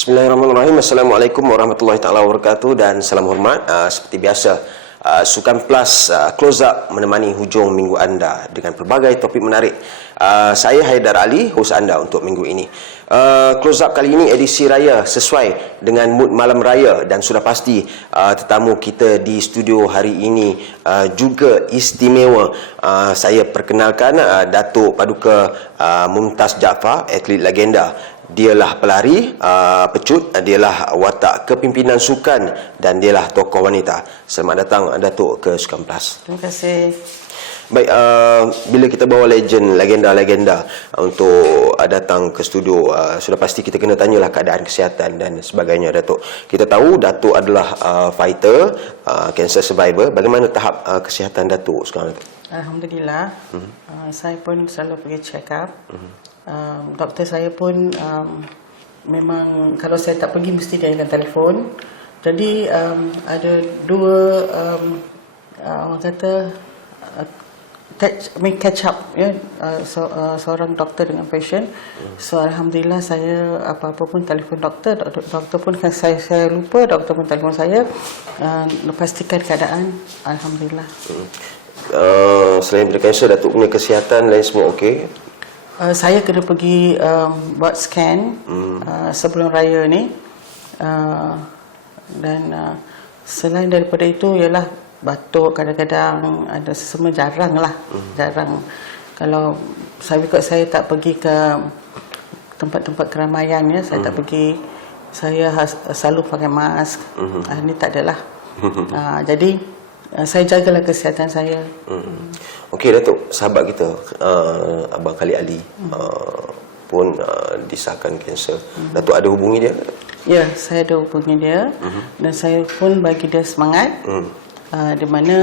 Bismillahirrahmanirrahim. Assalamualaikum warahmatullahi taala wabarakatuh dan salam hormat. Seperti biasa, Sukan Plus close up menemani hujung minggu anda dengan pelbagai topik menarik. Saya Haidar Ali, hos anda untuk minggu ini. Close up kali ini edisi raya sesuai dengan mood malam raya dan sudah pasti tetamu kita di studio hari ini juga istimewa. Saya perkenalkan Datuk Paduka Mumtaz Jaafar, atlet legenda. Dialah pelari, pecut, dialah watak kepimpinan sukan dan dialah tokoh wanita. Selamat datang Datuk ke Sukan Plus. Terima kasih. Baik, bila kita bawa legenda-legenda untuk datang ke studio, sudah pasti kita kena tanyalah keadaan kesihatan dan sebagainya, Datuk. Kita tahu Datuk adalah fighter, cancer survivor. Bagaimana tahap kesihatan Datuk sekarang? Alhamdulillah. Saya pun selalu pergi check up. Doktor saya pun memang kalau saya tak pergi mesti dia akan telefon. Jadi ada dua orang kata catch up ya, seorang doktor dengan patient. So alhamdulillah saya apa-apa pun telefon doktor pun saya lupa, doktor pun telefon saya pastikan keadaan. Alhamdulillah. Selain daripada kanser, Datuk punya kesihatan lain semua okey? Saya kena pergi buat scan sebelum raya ni, dan selain daripada itu ialah batuk, kadang-kadang ada sesama, jarang. Kalau saya tak pergi ke tempat-tempat keramaian ya, saya tak pergi, saya selalu pakai mask. Ni tak adalah. Jadi saya jagalah kesihatan saya. Okey Datuk, sahabat kita Abang Khalid Ali pun disahkan kanser. Datuk ada hubungi dia? Ya, saya ada hubungi dia. Dan saya pun bagi dia semangat. Di mana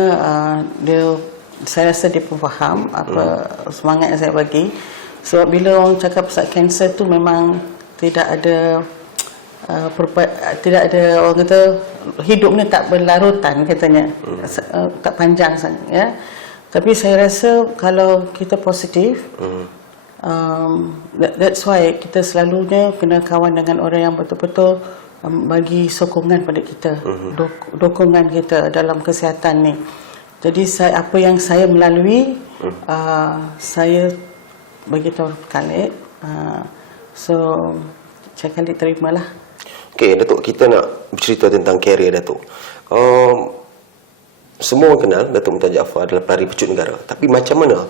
saya rasa dia pun faham apa semangat yang saya bagi. Sebab bila orang cakap pasal kanser tu memang tidak ada orang kata hidup ni tak berlarutan katanya, tak panjang sangat ya. Tapi saya rasa kalau kita positif, that's why kita selalunya kena kawan dengan orang yang betul-betul bagi sokongan pada kita, dukungan kita dalam kesihatan ni. Jadi apa yang saya melalui, saya bagi tahu Khalid, so Cik Khalid terimalah. Okey Datuk, kita nak bercerita tentang karier Datuk. Semua orang kenal Datuk Mumtaz Jaafar adalah pelari pecut negara. Tapi macam mana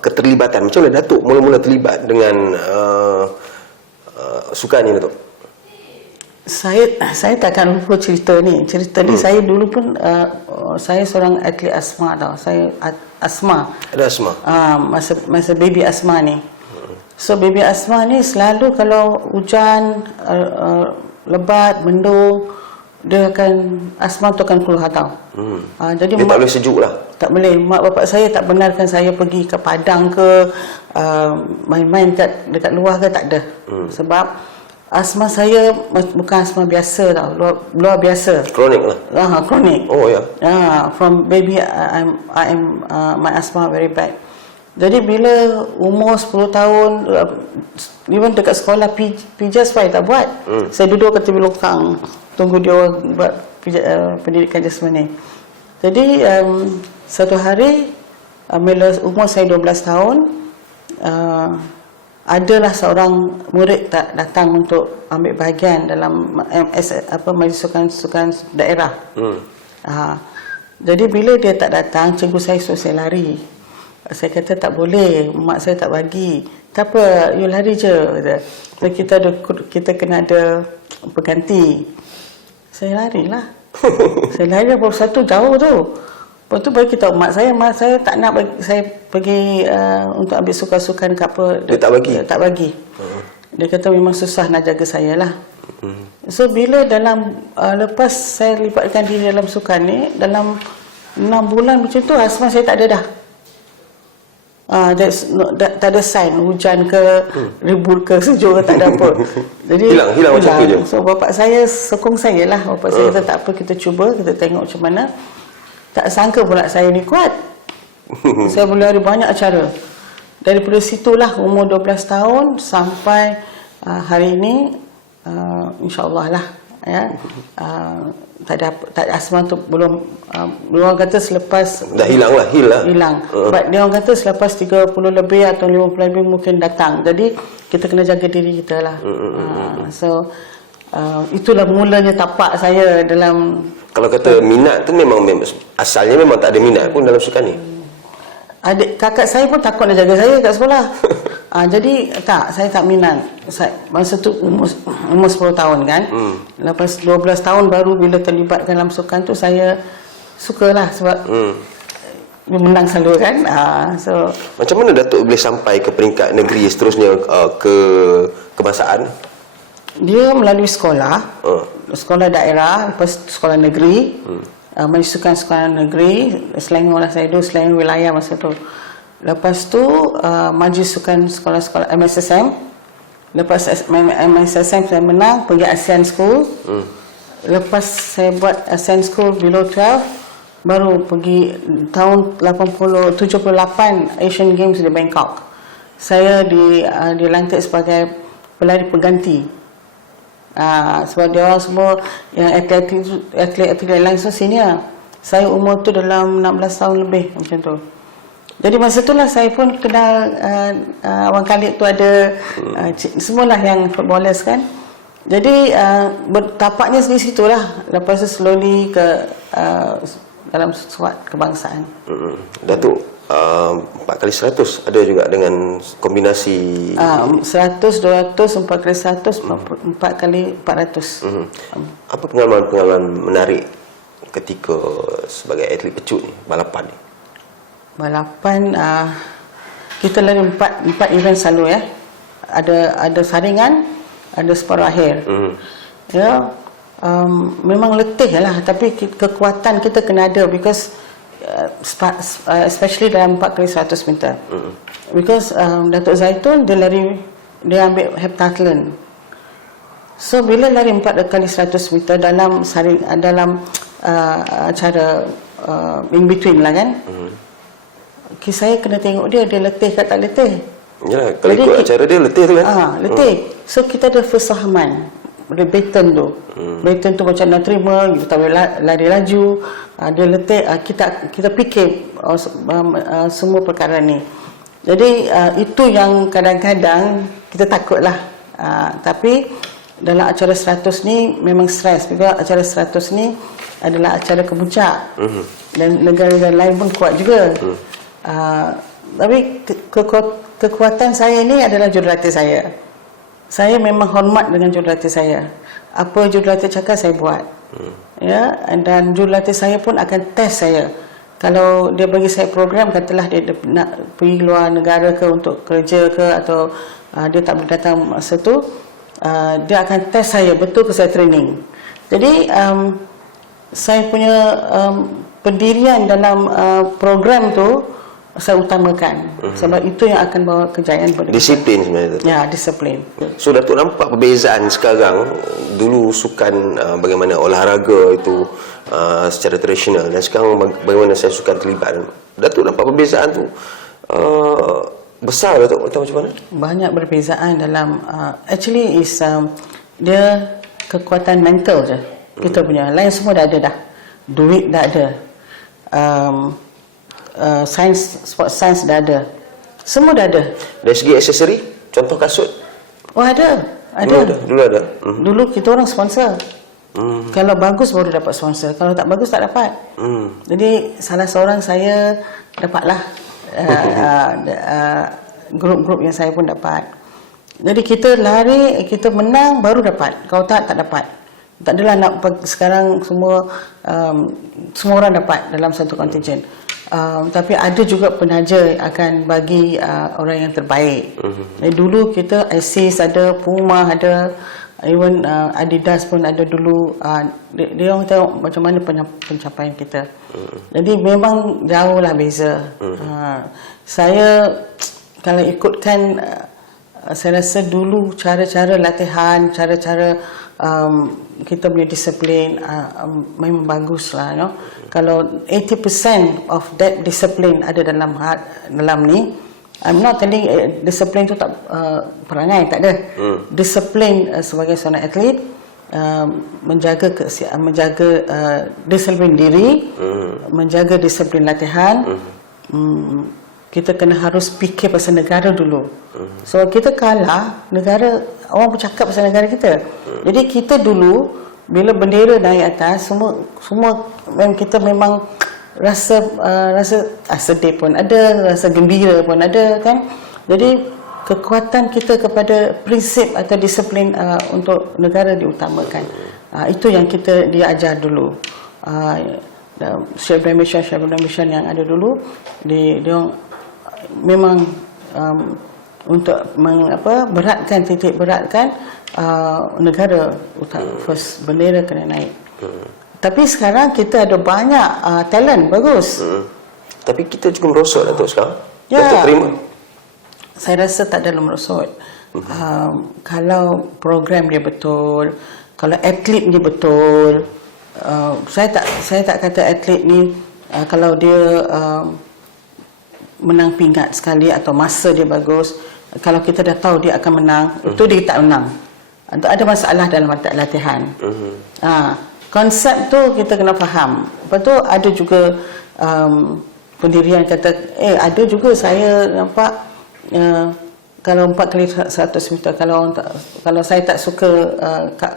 keterlibatan, macam mana Datuk mula-mula terlibat dengan sukan ni Datuk? Saya takkan lupa cerita ni. Saya dulu pun saya seorang atlet asma tau. Saya asma. Ada asma? Masa baby asma ni. So baby asma ni selalu kalau hujan lebat, mendung, dia akan asma tu akan keluar tau. Jadi dia tak boleh sejuk lah? Tak boleh. Mak bapak saya tak benarkan saya pergi ke padang ke main-main dekat luar ke, tak ada. Sebab asma saya bukan asma biasa tau, luar biasa. Kronik lah? Kronik. Oh ya. From baby my asthma very bad. Jadi bila umur 10 tahun, even dekat sekolah pijat saya tak buat. Saya duduk kat tepi longkang tunggu dia orang buat pendidikan jasmani. Jadi satu hari bila umur saya 12 tahun, adalah seorang murid tak datang untuk ambil bahagian dalam majlis sukan daerah. Jadi bila dia tak datang, cikgu saya suruh saya lari. Saya kata tak boleh, mak saya tak bagi. Tak apa, you lari je. So, kita kena ada pengganti. Saya larilah. Saya lari baru satu jauh tu. Lepas tu bagi tahu mak saya tak nak bagi saya pergi untuk ambil sukan-sukan ke apa. Dia tak bagi? Tak bagi. Dia kata memang susah nak jaga saya lah. So bila lepas saya libatkan diri dalam sukan ni, dalam 6 bulan macam tu asma saya tak ada dah. Tak ada sign hujan ke ribut ke sejuk ke, tak ada apa. Jadi hilang macam tu je. So bapak saya sokong saya lah. Bapak saya kata tak apa, kita cuba, kita tengok macam mana. Tak sangka pula saya ni kuat. Saya boleh ada banyak cara. Daripada situlah umur 12 tahun sampai hari ini InsyaAllah lah. Ya. Tak ada asma tu belum orang kata selepas Dah hilang lah. hilang. Sebab dia orang kata selepas 30 lebih atau 50 lebih mungkin datang. Jadi kita kena jaga diri kita lah. So itulah mulanya tapak saya dalam. Kalau kata minat tu memang asalnya memang tak ada minat pun dalam sukan ni. Kakak saya pun takut nak jaga saya kat sekolah. Jadi saya tak minat. Masa tu umur 10 tahun kan. Lepas 12 tahun baru bila terlibat dalam sukan tu saya sukalah sebab dia menang selalu kan. So Macam mana Datuk boleh sampai ke peringkat negeri seterusnya ke kebangsaan? dia melalui sekolah, sekolah daerah, lepas sekolah negeri, majlis sukan sekolah negeri, Selangor lah saya dulu, Selangor wilayah masa tu. Lepas tu majlis sukan sekolah-sekolah MSSM. Lepas MSSM saya menang, pergi ASEAN School. Lepas saya buat ASEAN School below 12, baru pergi tahun 78 Asian Games di Bangkok. Saya dilantik sebagai pelari pengganti. Sebab dia orang semua yang atlet lain semua senior. Saya umur tu dalam 16 tahun lebih macam tu. Jadi masa itulah saya pun kenal Abang Khalid tu ada semualah yang footballers kan. Jadi bertapaknya di situlah. Lepas tu slowly ke dalam skuad kebangsaan. Datuk 4x100 ada juga dengan kombinasi 100, 200, 4x100, 4x400. Apa pengalaman-pengalaman menarik ketika sebagai atlet pecut ni, balapan ni? Balapan kita lari 4 event selalu ya. Ada saringan, ada separuh akhir. Ya, memang letih lah, tapi kekuatan kita kena ada because especially dalam 4x100 meter. Because Datuk Zaitun dia ambil heptathlon. So bila lari 4x100 meter dalam acara in between lah kan. Saya kena tengok dia letih ke tak letih. Yalah, kalau ikut acara dia letih tu kan. Letih. So kita ada persahaman. Baton tu. Baton tu macam nak terima, kita boleh lari laju. Dia letih, kita fikir semua perkara ni. Jadi itu yang kadang-kadang kita takutlah. Tapi dalam acara 100 ni memang stres. Sebab acara 100 ni adalah acara kemuncak. Dan negara-negara lain pun kuat juga. Tapi kekuatan saya ni adalah jurulatih saya. Saya memang hormat dengan jurulatih saya. Apa jurulatih cakap saya buat. Ya, dan jurulatih saya pun akan test saya. Kalau dia bagi saya program, katalah dia nak pergi luar negara ke untuk kerja ke, atau dia tak boleh datang masa tu, dia akan test saya betul ke saya training. Jadi saya punya pendirian dalam program tu saya utamakan. Sebab itu yang akan bawa kejayaan pada Disiplin sebenarnya tu. Ya, disiplin. So Datuk nampak perbezaan sekarang. Dulu sukan bagaimana olahraga itu secara tradisional, dan sekarang bagaimana saya sukan terlibat. Datuk nampak perbezaan tu besar Datuk atau macam mana? Banyak perbezaan dalam actually is dia kekuatan mental je. Kita punya lain semua dah ada dah. Duit dah ada. Sport science dah ada. Semua dah ada. Dari segi aksesori, contoh kasut. Oh ada. Dulu ada. Dulu kita orang sponsor. Kalau bagus baru dapat sponsor. Kalau tak bagus tak dapat. Jadi salah seorang saya dapatlah grup-grup yang saya pun dapat. Jadi kita lari, kita menang baru dapat. Kalau tak dapat. Tak adalah nak sekarang semua orang dapat dalam satu kontingen. Tapi ada juga penaja akan bagi orang yang terbaik. Dulu kita ISIS ada, Puma ada, even Adidas pun ada dulu. Dia orang tengok macam mana pencapaian kita. Jadi memang jauh lah beza. Saya kalau ikutkan, saya rasa dulu cara-cara latihan, cara-cara kita punya disiplin memang bagus lah, you know? Kalau 80% of that discipline ada dalam ni, I'm not telling disiplin tu tak perangai, tak ada. Disiplin sebagai seorang atlet, menjaga disiplin diri, menjaga disiplin latihan. Kita kena harus fikir pasal negara dulu. So kita kalah, negara, orang bercakap pasal negara kita. Jadi kita dulu bila bendera naik atas, semua kita memang rasa sedih pun ada, rasa gembira pun ada kan. Jadi kekuatan kita kepada prinsip atau disiplin untuk negara diutamakan. Itu yang kita diajar dulu. Syekh Ibrahim Mission yang ada dulu, dia memang untuk titik beratkan negara first bendera kena naik. Tapi sekarang kita ada banyak talent bagus. Tapi kita juga merosot Datuk sekarang. Ya. Datuk terima. Saya rasa tak ada merosot. Kalau program dia betul, kalau atlet dia betul, saya tak kata atlet ni kalau dia menang pingat sekali atau masa dia bagus, kalau kita dah tahu dia akan menang, itu dia tak menang. Ada masalah dalam latihan. Konsep tu kita kena faham. Lepas tu ada juga pendirian kata, ada juga saya nampak kalau 4 kali 100 meter, kalau saya tak suka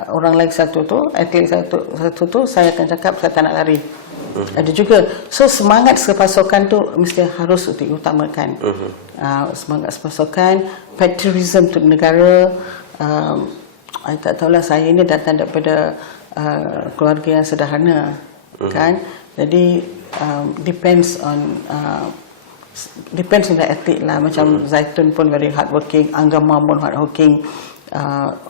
orang lagi satu tu, atlet satu tu, saya akan cakap saya tak nak lari. Ada juga. So semangat sepasukan tu mesti harus diutamakan. Semangat sepasukan, patriotism untuk negara. I tak tahulah, saya ini datang daripada keluarga yang sederhana, kan. Jadi depends on the athlete lah. Macam Zaitun pun very hardworking, Anggama pun hardworking,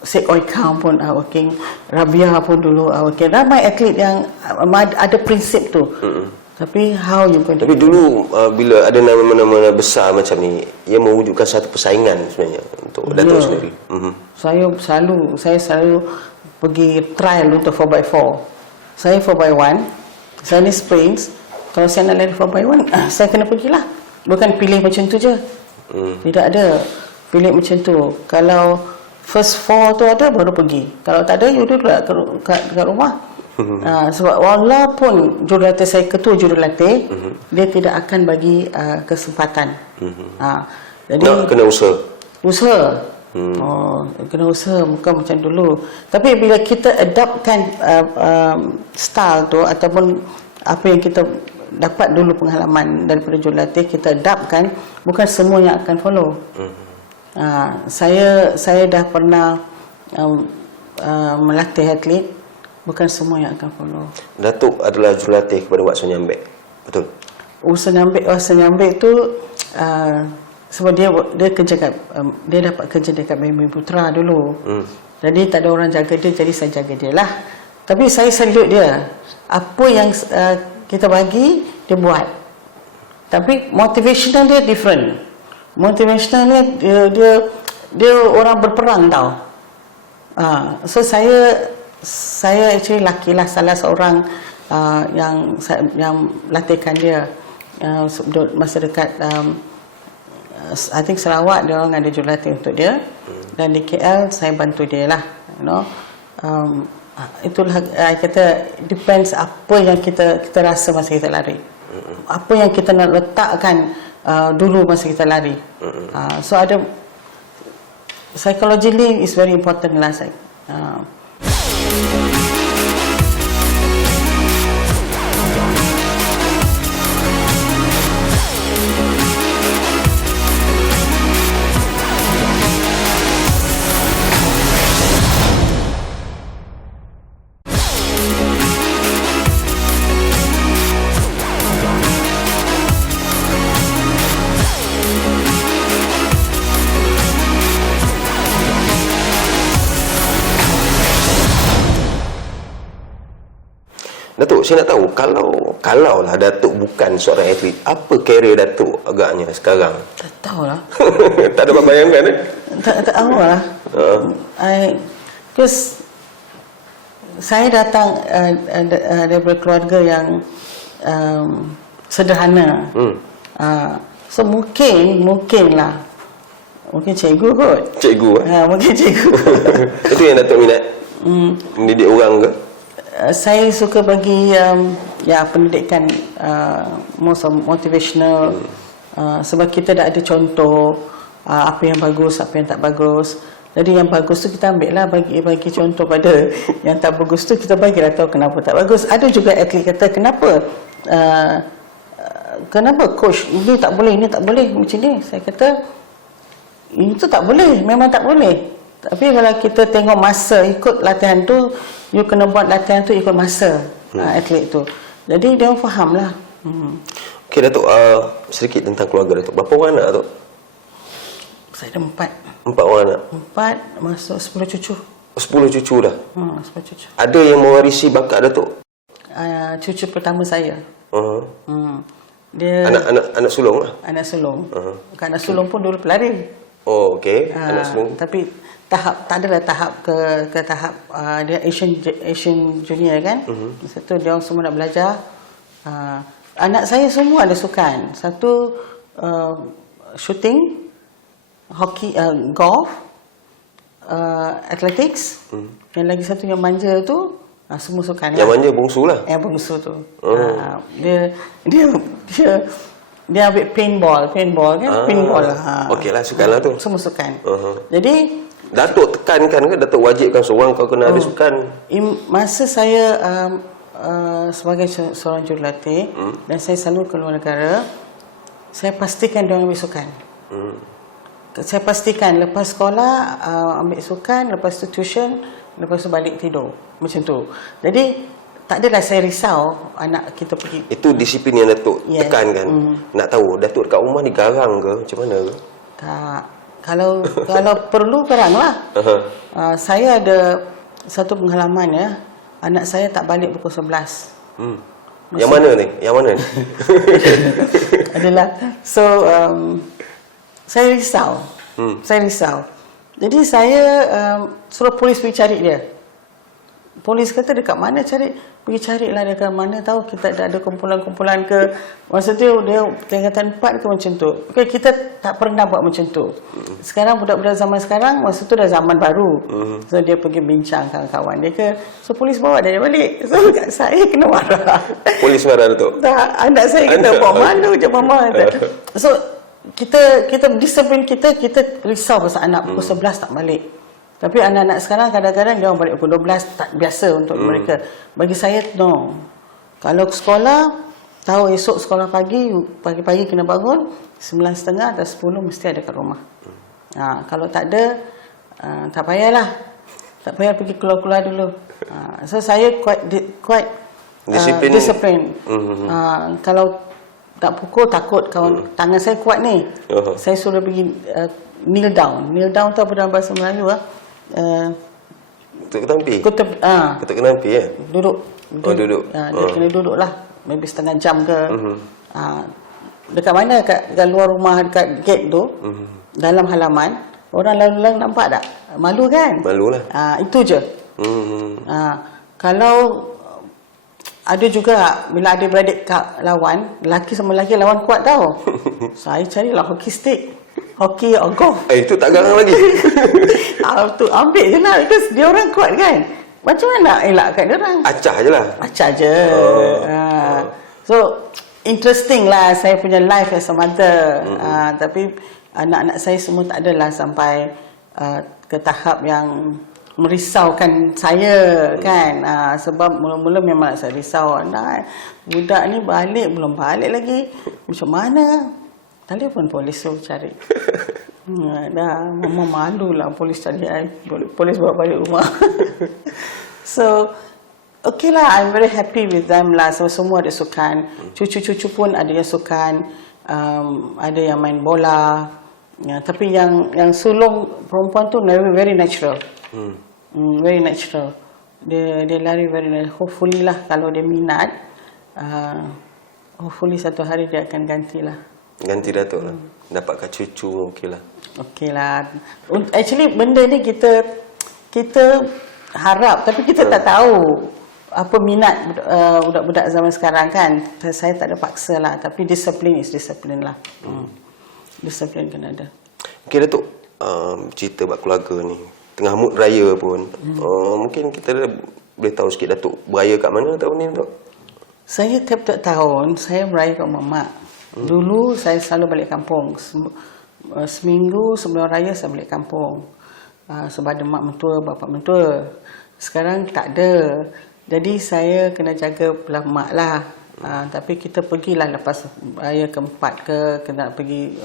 Sheikh Oikam pun hardworking, Rabia pun dulu hardworking. Ramai atlet yang ada prinsip tu. Tapi how you going to... Tapi dulu bila ada nama-nama besar macam ni, ia mewujudkan satu persaingan sebenarnya untuk Datuk sendiri. Saya selalu pergi trial untuk 4x4. Saya 4x1, saya ni sprints. Kalau saya nak lari 4x1, saya kena pergilah. Bukan pilih macam tu je. Tidak ada pilih macam tu. Kalau first 4 tu ada, baru pergi. Kalau tak ada, you duduk kat rumah. Sebab walaupun jurulatih saya ketua jurulatih, dia tidak akan bagi kesempatan. Jadi kena usaha. Kena usaha, bukan macam dulu. Tapi bila kita adaptkan style tu ataupun apa yang kita dapat dulu pengalaman daripada jurulatih, kita adaptkan, bukan semua yang akan follow. Saya dah pernah melatih atlet, bukan semua yang akan follow. Datuk adalah jurulatih kepada Wak Sunyambek, betul? Sunyambek tu sebab dia kerja dia dapat kerja dekat Bumi Putra dulu. Jadi tak ada orang jaga dia, jadi saya jaga dia lah. Tapi saya salute dia. Apa yang kita bagi, dia buat. Tapi motivational dia different. Motivational dia orang berperang tau. So saya actually lakilah salah seorang yang latihkan dia masa dekat I think Sarawak, dia orang ada jurulatih untuk dia, dan di KL saya bantu dia lah, you know. Itulah I kata depends apa yang kita rasa masa kita lari, apa yang kita nak letakkan dulu masa kita lari. So ada psychologically is very important lah. Datuk, saya nak tahu, kalau lah Datuk bukan seorang atlet, apa karier Datuk agaknya sekarang? Tak tahulah. Tak dapat bayangkan Tak tahulah. Because saya datang daripada keluarga yang sederhana. So mungkin lah. Mungkin cikgu kot. Cikgu Mungkin cikgu. Itu yang Datuk minat? Mendidik orang ke? Saya suka bagi pendidikan motivational. Sebab kita dah ada contoh apa yang bagus, apa yang tak bagus. Jadi yang bagus tu kita ambil lah, bagi contoh pada yang tak bagus tu, kita bagilah tahu kenapa tak bagus. Ada juga atlet kata kenapa coach ini tak boleh macam ni. Saya kata itu tak boleh, memang tak boleh. Tapi kalau kita tengok masa ikut latihan tu, you kena buat latihan tu ikut masa atlet tu. Jadi dia faham lah. Okey Datuk, sedikit tentang keluarga Datuk. Berapa orang anak Datuk? Saya ada 4. 4 orang anak? 4 masuk 10 cucu. 10 cucu dah? 10 cucu. Ada yang mewarisi bakat Datuk? Cucu pertama saya. Dia Anak sulung lah? Anak sulung. Bukan anak sulung pun dulu pelari. Oh, okey. Anak sulung. Tapi tak adalah tahap ke tahap dia Asian Junior kan. Masa tu dia orang semua nak belajar. Anak saya semua ada sukan. Satu shooting, hoki, golf, athletics. Yang lagi satu yang manja tu semua sukan. Yang manja bungsu lah? Yang bungsu tu. Dia ambil paintball kan? Paintball lah. Okey lah, sukan lah tu. Semua sukan. Jadi Datuk tekankan ke, Datuk wajibkan seorang kau kena ada sukan? Masa saya sebagai seorang jurulatih dan saya selalu keluar negara, saya pastikan dia ambil sukan. Saya pastikan lepas sekolah ambil sukan, lepas tu tuition, lepas tu balik tidur. Macam tu. Jadi tak adalah saya risau anak kita pergi. Itu disiplin yang Datuk tekankan. Nak tahu Datuk dekat rumah digarang ke macam mana ke? Tak. Kalau perlu garanglah. Saya ada satu pengalaman ya. Anak saya tak balik pukul 11. Yang mana ni? Adalah. So saya risau. Saya risau. Jadi saya suruh polis pergi cari dia. Polis kata dekat mana cari? Pergi carilah dekat mana, tahu kita ada kumpulan-kumpulan ke. Masa tu dia tingkatan 4 ke macam tu. Okay, kita tak pernah buat macam tu. Sekarang budak-budak zaman sekarang, masa tu dah zaman baru. So dia pergi bincang kawan-kawan dia ke. So polis bawa dia balik. So saya kena marah. Polis marah tu? Tak, anak saya kena bawa malu je mama. So kita disiplin kita risau pasal anak pukul 11 tak balik. Tapi anak-anak sekarang kadang-kadang dia orang balik pukul 12, tak biasa untuk mereka. Bagi saya, no. Kalau sekolah, tahu esok sekolah pagi-pagi kena bangun, 9.30 atau 10 mesti ada kat rumah. Kalau tak ada, tak payahlah. Tak payah pergi keluar-keluar dulu. So saya quite disiplin. Kalau tak pukul, takut kawan tangan saya kuat ni. Saya suruh pergi kneel down. Kneel down tu apa dalam bahasa Melayu Ketuk ketampi? Ketuk ketampi ya? Duduk. Duduk. Dia kena duduk lah. Maybe setengah jam ke. Dekat mana? Kat luar rumah, dekat gate tu. Dalam halaman. Orang lalu-lalu nampak tak? Malu kan? Malu lah. Itu je. Kalau ada juga bila adik-beradik lawan, lelaki sama lelaki lawan kuat tau. Saya carilah hockey stick. Hoki or golf. Itu tak garang lagi. Tu ambil je lah. Because dia orang kuat kan. Macam mana nak elakkan dia orang? Acah je lah. Acah je. So, interesting lah saya punya life as a mother. Tapi anak-anak saya semua tak adalah sampai ke tahap yang merisaukan saya kan. Sebab mula-mula memang saya risau. Anak budak ni belum balik lagi. Macam mana? Telefon polis tu cari. Dah mama malu lah polis cari saya. Polis bawa balik rumah. So okay lah, I'm very happy with them lah. So semua ada sukan. Cucu-cucu pun ada yang sukan. Ada yang main bola. Tapi yang sulung perempuan tu very natural. Very natural. Dia lari very natural. Hopefully lah kalau dia minat. Hopefully satu hari dia akan gantilah. Ganti Datuk lah. Dapatkan cucu, okey lah. Okey lah. Actually benda ni kita harap tapi kita tak tahu. apa minat budak-budak zaman sekarang kan. Saya tak ada paksa lah, tapi disiplin is disiplin lah. Disiplin kena ada. Okey Datuk, cerita buat keluarga ni. Tengah mood raya pun. Mungkin kita boleh tahu sikit Datuk beraya kat mana tahun ni Datuk? Saya tiap-tiap tahun saya beraya kat rumah mak. Dulu saya selalu balik kampung. Seminggu sebelum raya saya balik kampung. Sebab ada mak mentua, bapa mentua. Sekarang tak ada. Jadi saya kena jaga belah mak lah. Tapi kita pergilah lepas raya keempat ke, kena nak pergi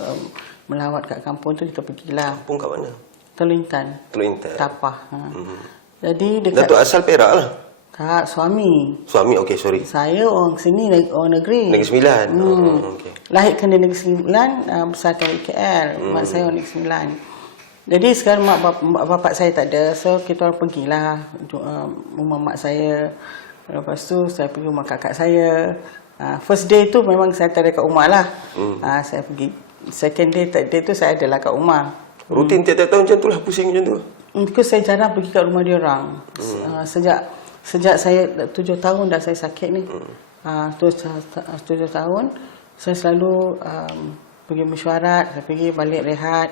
melawat kat kampung tu, kita pergilah. Kampung kat mana? Teluk Intan. Teluk Intan. Tapah. Jadi dekat Datuk asal Perak lah? tak, suami. Suami, okey sorry. Saya orang sini, orang negeri. Negeri Sembilan? Okey. Lahirkan di Negeri Sembilan, besarkan di KL. Mak saya orang Negeri Sembilan. Jadi sekarang mak bapak saya tak ada, so kita orang pergilah rumah mak saya. Lepas tu saya pergi rumah kakak saya. First day tu memang saya tak ada kat rumah lah. Saya pergi. Second day, third day tu saya adalah kat rumah. Rutin tiap-tiap tahun macam tu lah, pusing macam tu? Because saya jarang pergi kat rumah dia orang. Sejak saya 7 tahun dah saya sakit ni. 7 tahun saya selalu pergi mesyuarat, saya pergi balik rehat.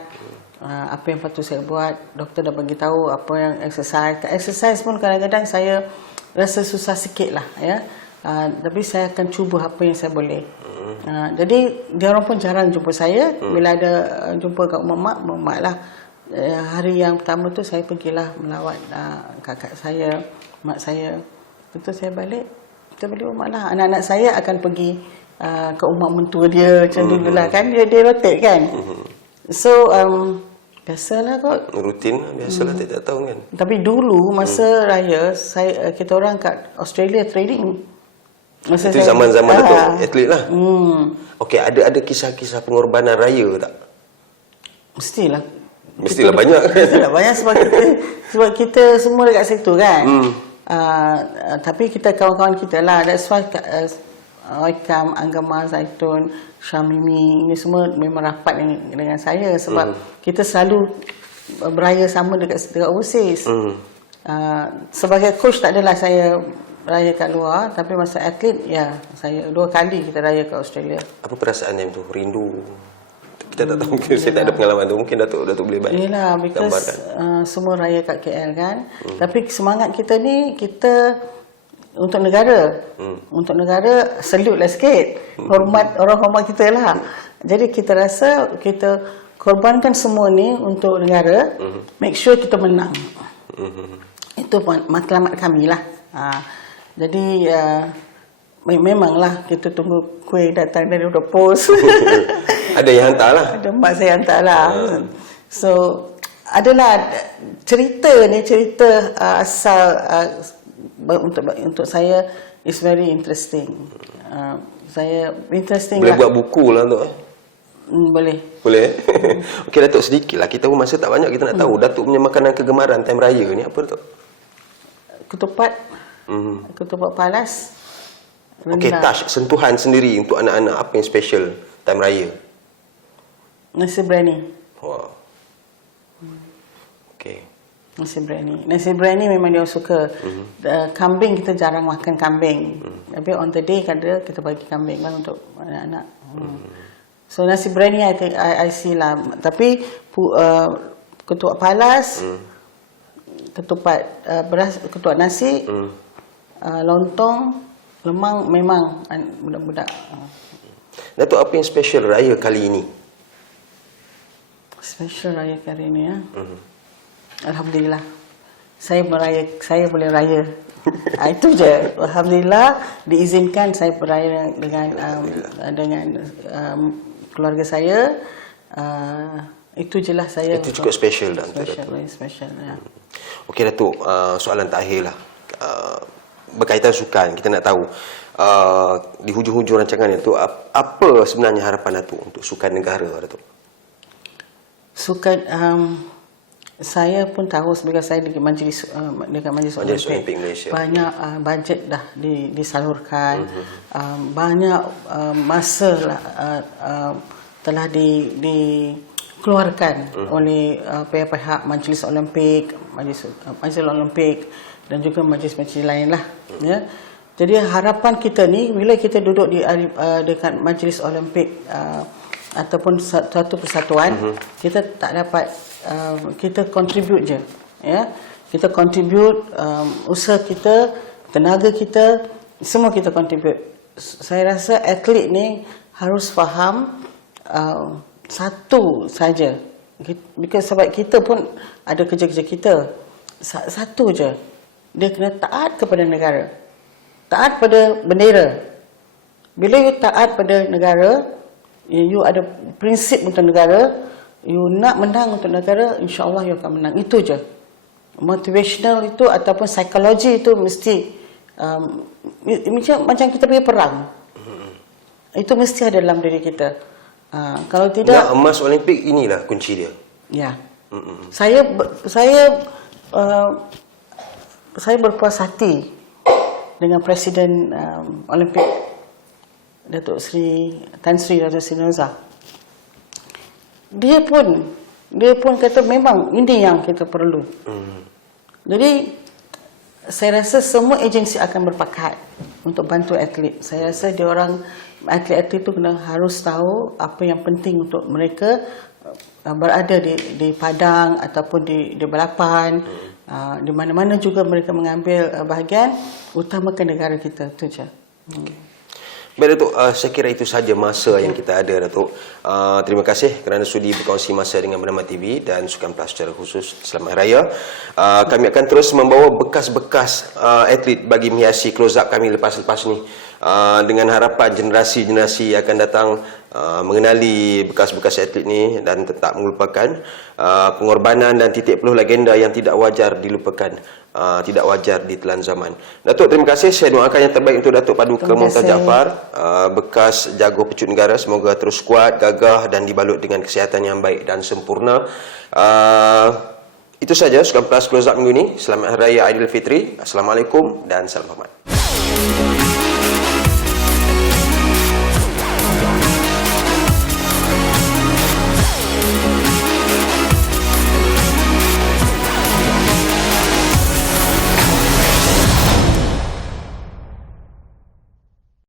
Apa yang patut saya buat, doktor dah bagi tahu apa yang exercise pun kadang-kadang saya rasa susah sikit lah ya. Tapi saya akan cuba apa yang saya boleh. Jadi dia orang pun jarang jumpa saya. Bila ada jumpa kat rumah mak lah. Hari yang pertama tu saya pergilah melawat kakak saya, mak saya. Lepas tu saya balik, kita balik rumah lah. Anak-anak saya akan pergi ke rumah mentua dia macam dulu lah kan. Dia rotate kan. So biasalah kot. Rutin lah, biasalah tiap-tiap tahun kan. Tapi dulu masa raya kita orang kat Australia trading. Masa itu zaman-zaman Datuk atlet lah. Okey, ada kisah-kisah pengorbanan raya tak? Mestilah banyak. Mestilah banyak sebab kita semua dekat situ kan. Tapi kita kawan-kawan kita lah. That's why Oikam, Anggama, Zaitun, Syamimi, ini semua memang rapat dengan saya sebab kita selalu beraya sama dekat overseas. Sebagai coach tak adalah saya raya kat luar, tapi masa atlet ya, saya 2 kali kita raya kat Australia. Apa perasaan yang tu? Rindu? Kita tak tahu, mungkin saya tak ada pengalaman tu. Mungkin Datuk boleh banyak Yelah, because semua raya kat KL kan. Tapi semangat kita ni, kita untuk negara. Untuk negara, salute lah sikit. Orang hormat kita lah. Jadi kita rasa kita korbankan semua ni untuk negara. Make sure kita menang. Itu matlamat kami lah. Jadi memanglah kita tunggu kuih datang dari post. Ada yang hantar lah. Ada mak saya hantar lah. So adalah cerita asal untuk saya is very interesting. Saya interesting boleh lah. Buat buku lah tu. Boleh. Okey Datuk, sedikit lah. Kita pun masa tak banyak, kita nak tahu Datuk punya makanan kegemaran time raya ni apa Datuk? Ketupat. Ketupat palas. Okey, touch, sentuhan sendiri untuk anak-anak, apa yang special time raya? Nasi biryani. Wow. Okey. Nasi biryani memang dia suka. Kambing kita jarang makan kambing. Tapi on the day kita bagi kambing lah untuk anak-anak. So nasi biryani I see lah. Tapi ketupat palas, ketupat beras, ketupat nasi, lontong, lemang memang budak-budak. Datuk, apa yang special raya kali ini? Special raya kali ini ya. Alhamdulillah. Saya boleh raya. Itu je. Alhamdulillah diizinkan saya beraya dengan keluarga saya. Itu je lah saya. Itu cukup special dah. Special ya. Okey Datuk, soalan terakhir lah. Berkaitan sukan, kita nak tahu di hujung-hujung rancangan itu, apa sebenarnya harapan Datuk untuk sukan negara Datuk? Sukan saya pun tahu sebagai saya di Majlis Olimpik Malaysia, banyak bajet dah disalurkan, banyak masa lah, telah dikeluarkan oleh pihak Majlis Olimpik, dan juga majlis-majlis lain lah. Ya. Jadi harapan kita ni bila kita duduk di dekat Majlis Olimpik ataupun satu persatuan, kita tak dapat kita contribute je, ya. Kita contribute usaha kita, tenaga kita, semua kita contribute. Saya rasa atlet ni harus faham satu saja. Sebab kita pun ada kerja-kerja kita. Satu je. Dia kena taat kepada negara. Taat pada bendera. Bila you taat pada negara, you ada prinsip untuk negara, you nak menang untuk negara, insya-Allah you akan menang. Itu je. Motivational itu ataupun psikologi itu mesti macam kita pergi perang. Itu mesti ada dalam diri kita. Kalau tidak, nak emas Olimpik inilah kunci dia. Ya. Saya berpuas hati dengan Presiden Olimpik Datuk Seri Tan Sri Dato' Sri Nurhalizah. Dia pun kata memang ini yang kita perlu. Jadi saya rasa semua agensi akan berpakat untuk bantu atlet. Saya rasa atlet-atlet itu harus tahu apa yang penting untuk mereka berada di padang ataupun di balapan, di mana-mana juga mereka mengambil bahagian, utamakan negara kita. Itu je. Baik Datuk, saya kira itu saja masa yang kita ada, Datuk. Terima kasih kerana sudi berkongsi masa dengan Bernama TV dan Sukan Plus secara khusus. Selamat Hari Raya. Kami akan terus membawa bekas-bekas atlet bagi menghiasi close up kami lepas-lepas ni. Dengan harapan generasi-generasi akan datang mengenali bekas-bekas atlet ni dan tak melupakan pengorbanan dan titik peluh legenda yang tidak wajar dilupakan, tidak wajar ditelan zaman. Datuk, terima kasih. Saya doakan yang terbaik untuk Datuk Paduka Mumtaz Jaafar, bekas jago pecut negara. Semoga terus kuat, gagah dan dibalut dengan kesihatan yang baik dan sempurna. Itu saja Sukan Plus Close Up minggu ini. Selamat Hari Raya Aidilfitri. Assalamualaikum dan salam hormat.